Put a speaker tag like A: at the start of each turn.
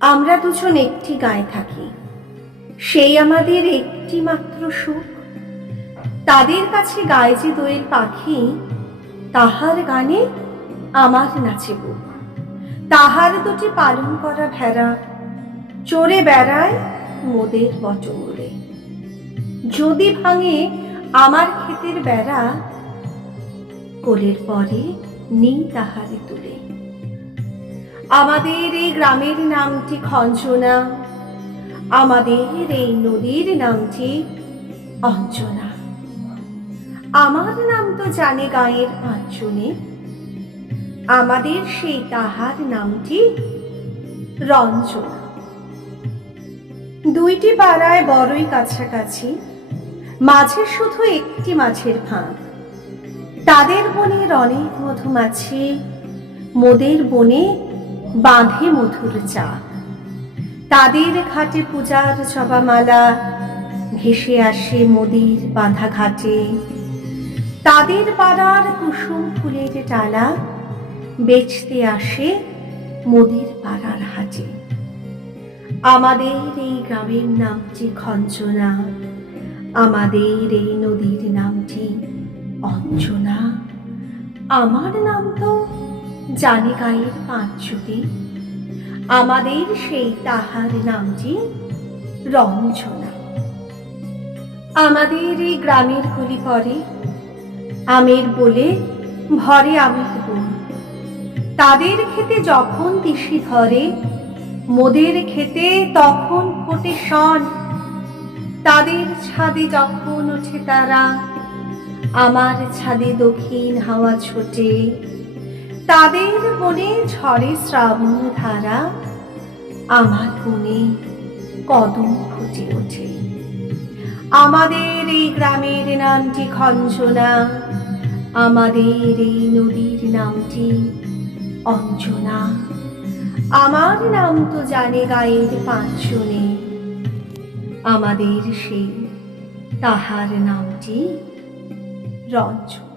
A: আমরা দুজন একটি গায়ে থাকি। সেই আমাদের একটি মাত্র সুখ। তাদের কাছে গায়ে যে দোয়েল পাখি, তাহার গানে আমার নাচে বুক। তাহার দুটি পালন করা ভেড়া, চড়ে বেড়ায় মোদের বটমূলে। যদি ভাঙে আমার ক্ষেতের বেড়া, কোলের পরে নেই তাহারে তুলে। আমাদের এই গ্রামের নামটি খঞ্জনা আমাদের এই নদীর নামটি অঞ্জনা। আমার নাম তো জানে গায়ের পাঁচজনে। আমাদের সেই তাহার নামটি রঞ্জনা। দুইটি পাড়ায় বড়ই কাছাকাছি, মাঝে শুধু একটি মাছের ফাঁক তাদের বনের অনেক মধুমাছি, মোদের বনে বাঁধে মধুর চাক তাদের ঘাটে পূজার জবামালা, ভেসে আসে মোদির বাঁধা ঘাটে তাদের পাড়ার কুসুম ফুলের ডালা, বেচতে আসে মোদির পাড়ার হাটে। আমাদের এই গ্রামের নামটি খঞ্জনা, আমাদের এই নদীর নামটি অঞ্জনা, আমার নাম তো জানে গায়ের পাঁচজনে আমাদের সেই তাহার নামটি রঞ্জনা আমাদের এই গ্রামের গলি পরে আমের বলে ভরে আমের বন। তাদের খেতে যখন তিসি ধরে, মোদের খেতে তখন ফোটে শন। তাদের ছাদে যখন ওঠে তারা, আমার ছাদে দক্ষিণ হাওয়া ছোটে। তাদের বনে ঝরে শ্রাবণ ধারা, আমার বনে কদম ফুটে ওঠে। আমাদের এই গ্রামের নামটি খঞ্জনা, আমাদের এই নদীর নামটি অঞ্জনা। আমার নাম তো জানে গায়ের পাঁচজনে, আমাদের সেই তাহার নামটি রঞ্জনা।